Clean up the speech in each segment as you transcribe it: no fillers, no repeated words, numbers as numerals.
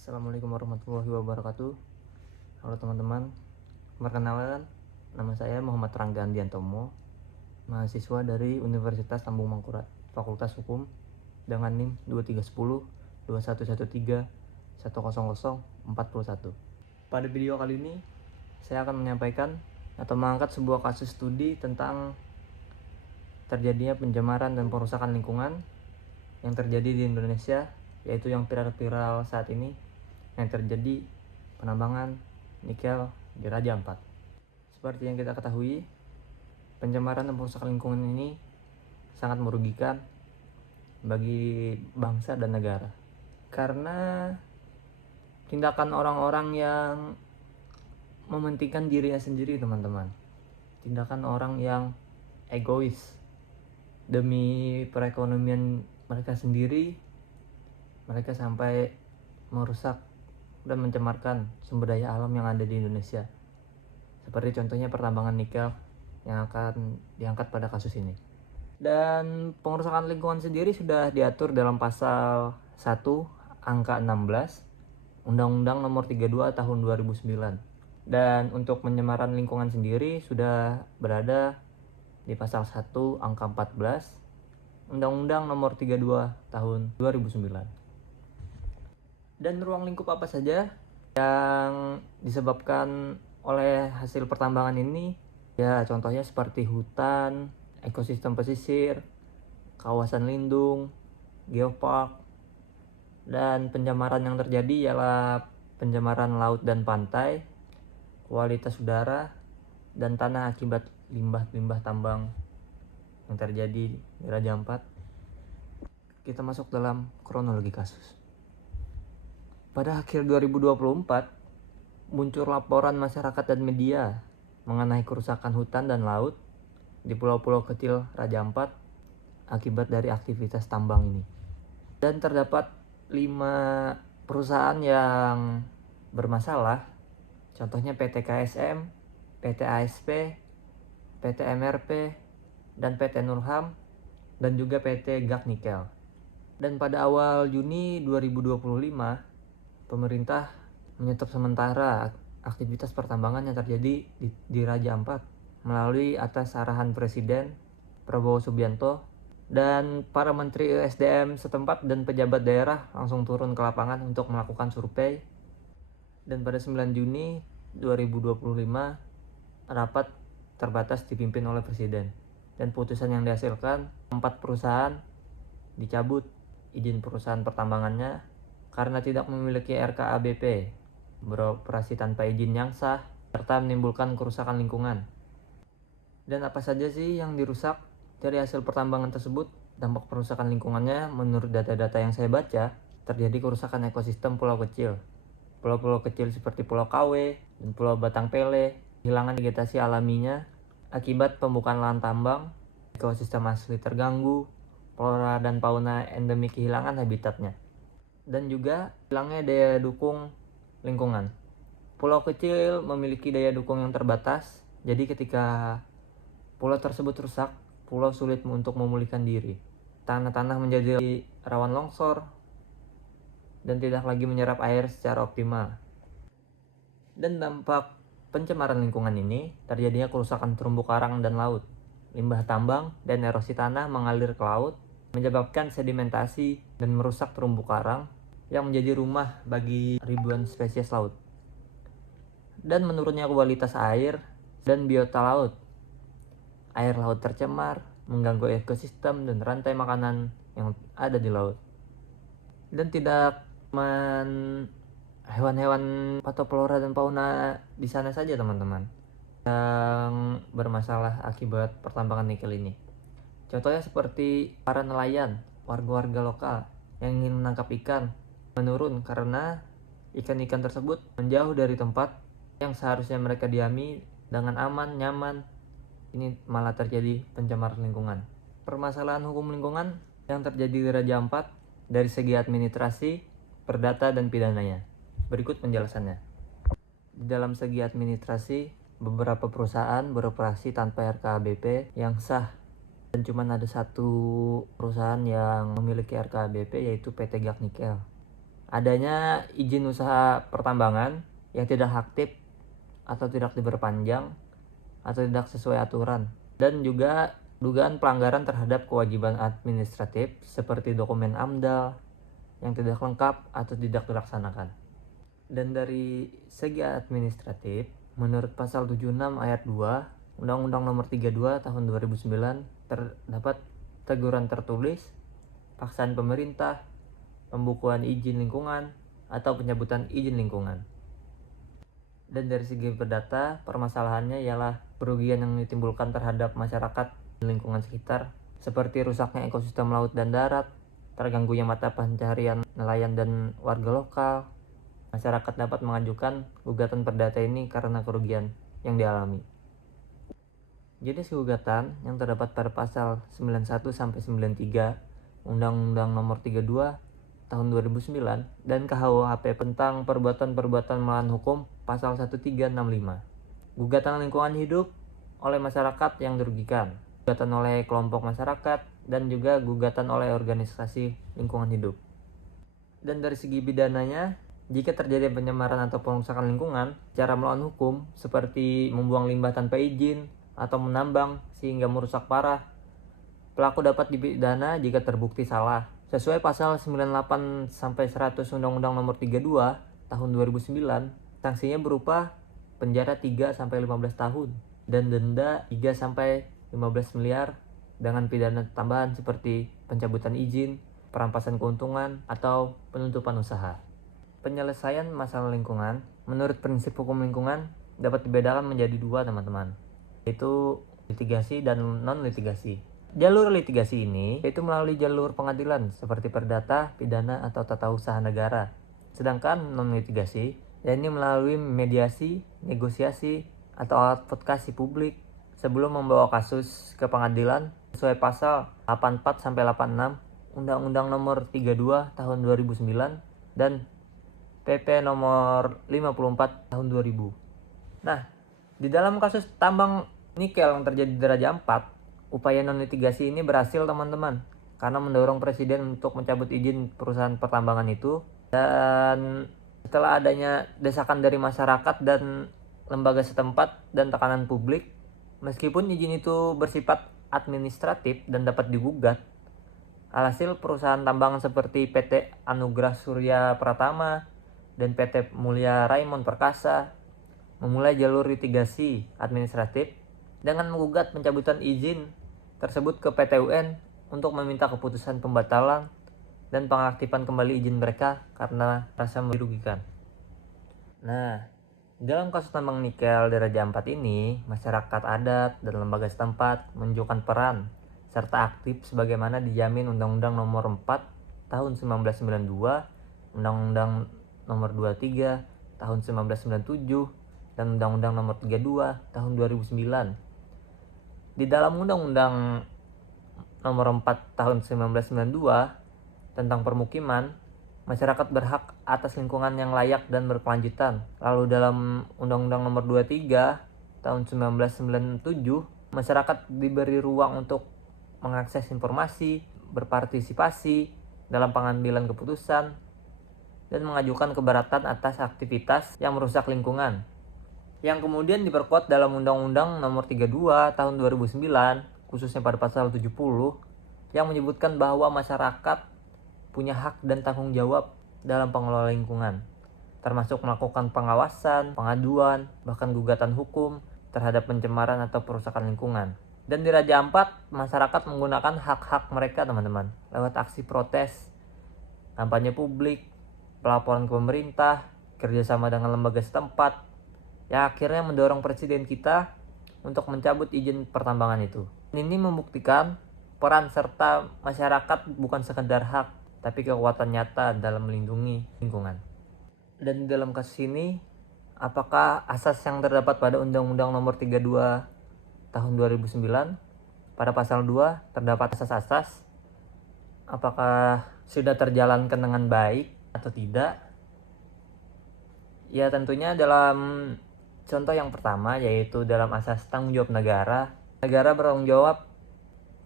Assalamualaikum warahmatullahi wabarakatuh. Halo teman-teman, perkenalkan nama saya Muhammad Rangga Andiantomo, mahasiswa dari Universitas Lambung Mangkurat, Fakultas Hukum, dengan NIM 2310 2113 100 41. Pada video kali ini, saya akan menyampaikan atau mengangkat sebuah kasus studi tentang terjadinya pencemaran dan perusakan lingkungan yang terjadi di Indonesia, yaitu yang viral saat ini, yang terjadi penambangan nikel di Raja Ampat. Seperti yang kita ketahui, pencemaran dan perusakan lingkungan ini sangat merugikan bagi bangsa dan negara, karena tindakan orang-orang yang mementingkan dirinya sendiri, teman-teman. Tindakan orang yang egois demi perekonomian mereka sendiri, mereka sampai merusak dan mencemarkan sumber daya alam yang ada di Indonesia. Seperti contohnya pertambangan nikel yang akan diangkat pada kasus ini. Dan pengerusakan lingkungan sendiri sudah diatur dalam pasal 1 angka 16 Undang-Undang Nomor 32 Tahun 2009. Dan untuk pencemaran lingkungan sendiri sudah berada di pasal 1 angka 14 Undang-Undang Nomor 32 Tahun 2009. Dan ruang lingkup apa saja yang disebabkan oleh hasil pertambangan ini? Ya, contohnya seperti hutan, ekosistem pesisir, kawasan lindung, geopark. Dan pencemaran yang terjadi ialah pencemaran laut dan pantai, kualitas udara, dan tanah akibat limbah-limbah tambang yang terjadi di Raja Ampat. Kita masuk dalam kronologi kasus. Pada akhir 2024, muncul laporan masyarakat dan media mengenai kerusakan hutan dan laut di pulau-pulau kecil Raja Ampat akibat dari aktivitas tambang ini. Dan terdapat 5 perusahaan yang bermasalah, contohnya PT KSM, PT ASP, PT MRP, dan PT Nurham, dan juga PT Gak Nikel. Dan pada awal Juni 2025, pemerintah menyetop sementara aktivitas pertambangan yang terjadi di Raja Ampat melalui atas arahan Presiden Prabowo Subianto, dan para menteri SDM setempat dan pejabat daerah langsung turun ke lapangan untuk melakukan survei. Dan pada 9 Juni 2025, rapat terbatas dipimpin oleh Presiden. Dan putusan yang dihasilkan, 4 perusahaan dicabut izin perusahaan pertambangannya karena tidak memiliki RKABP, beroperasi tanpa izin yang sah, serta menimbulkan kerusakan lingkungan. Dan apa saja sih yang dirusak dari hasil pertambangan tersebut? Dampak perusakan lingkungannya, menurut data-data yang saya baca, terjadi kerusakan ekosistem pulau kecil. Pulau-pulau kecil seperti Pulau KW dan Pulau Batang Pele, kehilangan vegetasi alaminya akibat pembukaan lahan tambang, ekosistem asli terganggu, flora dan fauna endemik kehilangan habitatnya, dan juga hilangnya daya dukung lingkungan. Pulau kecil memiliki daya dukung yang terbatas, jadi ketika pulau tersebut rusak, pulau sulit untuk memulihkan diri. Tanah-tanah menjadi rawan longsor dan tidak lagi menyerap air secara optimal. Dan dampak pencemaran lingkungan ini terjadinya kerusakan terumbu karang dan laut. Limbah tambang dan erosi tanah mengalir ke laut, menyebabkan sedimentasi dan merusak terumbu karang yang menjadi rumah bagi ribuan spesies laut. Dan menurunnya kualitas air dan biota laut. Air laut tercemar, mengganggu ekosistem dan rantai makanan yang ada di laut. Dan tidak hewan-hewan atau flora dan fauna di sana saja, teman-teman, yang bermasalah akibat pertambangan nikel ini. Contohnya seperti para nelayan, warga-warga lokal yang ingin menangkap ikan, menurun karena ikan-ikan tersebut menjauh dari tempat yang seharusnya mereka diami dengan aman, nyaman. Ini malah terjadi pencemaran lingkungan. Permasalahan hukum lingkungan yang terjadi di Raja Ampat dari segi administrasi, perdata, dan pidananya. Berikut penjelasannya. Di dalam segi administrasi, beberapa perusahaan beroperasi tanpa RKABP yang sah, dan cuma ada 1 perusahaan yang memiliki RKABP, yaitu PT Gak Nikel. adanya izin usaha pertambangan yang tidak aktif atau tidak diperpanjang atau tidak sesuai aturan, dan juga dugaan pelanggaran terhadap kewajiban administratif seperti dokumen AMDAL yang tidak lengkap atau tidak dilaksanakan. Dan dari segi administratif, menurut pasal 76 ayat 2 Undang-Undang Nomor 32 Tahun 2009 terdapat teguran tertulis, paksaan pemerintah, pembukuan izin lingkungan, atau pencabutan izin lingkungan. Dan dari segi perdata, permasalahannya ialah kerugian yang ditimbulkan terhadap masyarakat dan lingkungan sekitar, seperti rusaknya ekosistem laut dan darat, terganggunya mata pencaharian nelayan dan warga lokal. Masyarakat dapat mengajukan gugatan perdata ini karena kerugian yang dialami. Jenis gugatan yang terdapat pada pasal 91 sampai 93 Undang-Undang Nomor 32 Tahun 2009 dan KUHP tentang perbuatan-perbuatan melawan hukum pasal 1365. Gugatan lingkungan hidup oleh masyarakat yang dirugikan, gugatan oleh kelompok masyarakat, dan juga gugatan oleh organisasi lingkungan hidup. Dan dari segi pidananya, jika terjadi pencemaran atau perusakan lingkungan secara melawan hukum seperti membuang limbah tanpa izin atau menambang sehingga merusak parah, pelaku dapat dipidana jika terbukti salah. Sesuai pasal 98 sampai 100 Undang-Undang Nomor 32 Tahun 2009, sanksinya berupa penjara 3 sampai 15 tahun dan denda 3 sampai 15 miliar dengan pidana tambahan seperti pencabutan izin, perampasan keuntungan, atau penutupan usaha. Penyelesaian masalah lingkungan menurut prinsip hukum lingkungan dapat dibedakan menjadi dua, teman-teman, yaitu litigasi dan non-litigasi. Jalur litigasi ini yaitu melalui jalur pengadilan seperti perdata, pidana, atau tata usaha negara. Sedangkan non-litigasi yakni melalui mediasi, negosiasi, atau advokasi publik sebelum membawa kasus ke pengadilan sesuai pasal 84 sampai 86 Undang-Undang Nomor 32 Tahun 2009 dan PP Nomor 54 Tahun 2000. Nah, di dalam kasus tambang nikel yang terjadi di Raja Ampat, upaya non-litigasi ini berhasil, teman-teman, karena mendorong presiden untuk mencabut izin perusahaan pertambangan itu. Dan setelah adanya desakan dari masyarakat dan lembaga setempat dan tekanan publik, meskipun izin itu bersifat administratif dan dapat digugat, alhasil perusahaan tambang seperti PT Anugrah Surya Pratama dan PT Mulia Raymond Perkasa memulai jalur litigasi administratif dengan menggugat pencabutan izin tersebut ke PT UN untuk meminta keputusan pembatalan dan pengaktifan kembali izin mereka karena rasa merugikan. Nah, dalam kasus tambang nikel di Raja Ampat ini, masyarakat adat dan lembaga setempat menunjukkan peran serta aktif sebagaimana dijamin Undang-Undang Nomor 4 Tahun 1992, Undang-Undang Nomor 23 Tahun 1997, dan Undang-Undang Nomor 32 Tahun 2009. Di dalam Undang-Undang Nomor 4 Tahun 1992 tentang permukiman, masyarakat berhak atas lingkungan yang layak dan berkelanjutan. Lalu dalam Undang-Undang Nomor 23 Tahun 1997, masyarakat diberi ruang untuk mengakses informasi, berpartisipasi dalam pengambilan keputusan, dan mengajukan keberatan atas aktivitas yang merusak lingkungan, yang kemudian diperkuat dalam Undang-Undang Nomor 32 Tahun 2009, khususnya pada pasal 70, yang menyebutkan bahwa masyarakat punya hak dan tanggung jawab dalam pengelola lingkungan, termasuk melakukan pengawasan, pengaduan, bahkan gugatan hukum terhadap pencemaran atau perusakan lingkungan. Dan di Raja Ampat, masyarakat menggunakan hak-hak mereka, teman-teman, lewat aksi protes, kampanye publik, pelaporan ke pemerintah, kerjasama dengan lembaga setempat, yang akhirnya mendorong presiden kita untuk mencabut izin pertambangan itu. Ini membuktikan peran serta masyarakat bukan sekedar hak, tapi kekuatan nyata dalam melindungi lingkungan. Dan dalam kasus ini, apakah asas yang terdapat pada Undang-Undang Nomor 32 Tahun 2009 pada pasal 2 terdapat asas-asas? Apakah sudah terjalankan dengan baik atau tidak? Ya, tentunya dalam contoh yang pertama, yaitu dalam asas tanggung jawab negara. Negara bertanggung jawab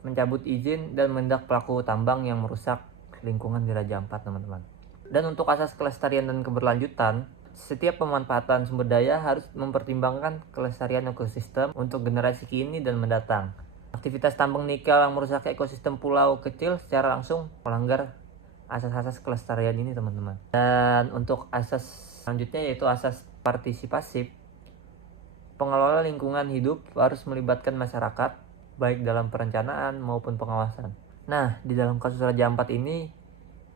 mencabut izin dan menindak pelaku tambang yang merusak lingkungan di Raja Ampat, teman-teman. Dan untuk asas kelestarian dan keberlanjutan, setiap pemanfaatan sumber daya harus mempertimbangkan kelestarian ekosistem untuk generasi kini dan mendatang. Aktivitas tambang nikel yang merusak ekosistem pulau kecil secara langsung melanggar asas-asas kelestarian ini, teman-teman. Dan untuk asas selanjutnya yaitu asas partisipasi. Pengelola lingkungan hidup harus melibatkan masyarakat baik dalam perencanaan maupun pengawasan. Nah, di dalam kasus Raja Ampat ini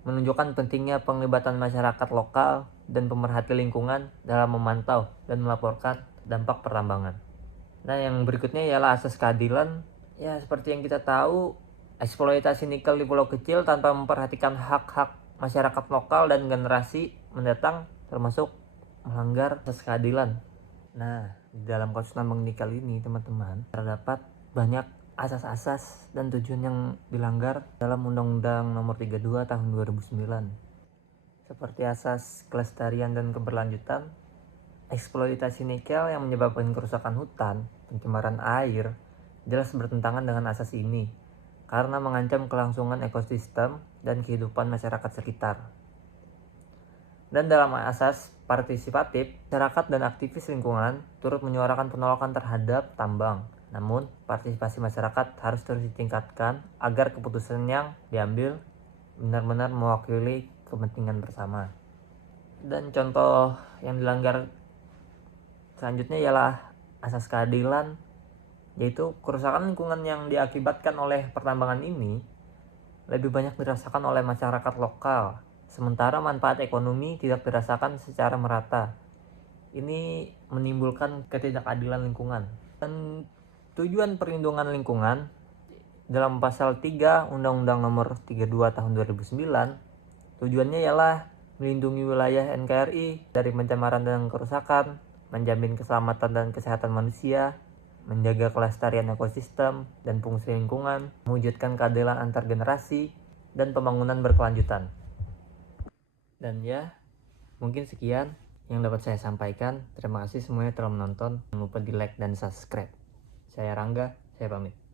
menunjukkan pentingnya penglibatan masyarakat lokal dan pemerhati lingkungan dalam memantau dan melaporkan dampak pertambangan. Nah, yang berikutnya ialah asas keadilan. Ya, seperti yang kita tahu, eksploitasi nikel di pulau kecil tanpa memperhatikan hak-hak masyarakat lokal dan generasi mendatang termasuk melanggar asas keadilan. Nah, di dalam kasus tambang nikel ini, teman-teman, terdapat banyak asas-asas dan tujuan yang dilanggar dalam Undang-Undang Nomor 32 Tahun 2009. Seperti asas kelestarian dan keberlanjutan, eksploitasi nikel yang menyebabkan kerusakan hutan, pencemaran air, jelas bertentangan dengan asas ini karena mengancam kelangsungan ekosistem dan kehidupan masyarakat sekitar. Dan dalam asas partisipatif, masyarakat dan aktivis lingkungan turut menyuarakan penolakan terhadap tambang. Namun, partisipasi masyarakat harus terus ditingkatkan agar keputusan yang diambil benar-benar mewakili kepentingan bersama. Dan contoh yang dilanggar selanjutnya ialah asas keadilan, yaitu kerusakan lingkungan yang diakibatkan oleh pertambangan ini lebih banyak dirasakan oleh masyarakat lokal, sementara manfaat ekonomi tidak dirasakan secara merata. Ini menimbulkan ketidakadilan lingkungan. Dan tujuan perlindungan lingkungan dalam pasal 3 Undang-Undang Nomor 32 Tahun 2009, tujuannya ialah melindungi wilayah NKRI dari pencemaran dan kerusakan, menjamin keselamatan dan kesehatan manusia, menjaga kelestarian ekosistem dan fungsi lingkungan, mewujudkan keadilan antar generasi, dan pembangunan berkelanjutan. Dan ya, mungkin sekian yang dapat saya sampaikan. Terima kasih semuanya telah menonton. Jangan lupa di like dan subscribe. Saya Rangga, saya pamit.